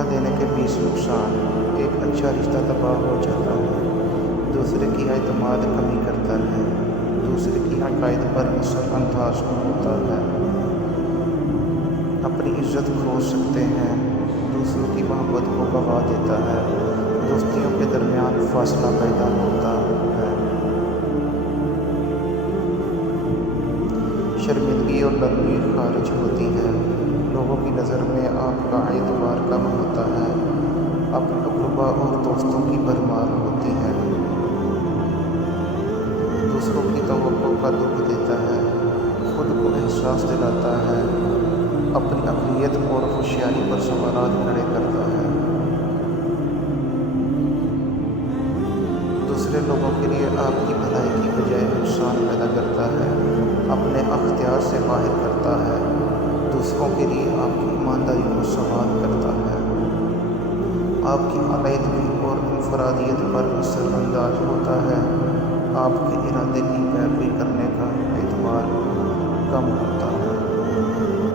धोखा देने के 20 नुकसान। एक अच्छा रिश्ता तबाह हो जाता है, दूसरे की एतमाद कमी करता है, दूसरे की अकायद पर असरअंदाज होता है, अपनी इज्जत खो सकते हैं, दूसरों की मोहब्बत को गवा देता है, दोस्तियों के दरमियान फासला पैदा होता है, शर्मिंदगी और नरमी खारिज होती है, लोगों की नज़र में आपका एतबार कम होता है, अपने अक़रबा और दोस्तों की भरमार होती है, दूसरों की तवक्को का दुख देता है, खुद को एहसास दिलाता है, अपनी अक़लियत और होशियारी पर सवालात खड़े करता है, दूसरे लोगों के लिए आपकी भलाई की बजाय नुकसान पैदा करता है, अपने अख्तियार से बाहर करता है, दूसरों के लिए आपकी ईमानदारी को सवाल करता है, आपकी अलीहदगी और इनफरादियत पर असरअंदाज होता है, आपके इरादे की पैरवी करने का एतबार कम होता है।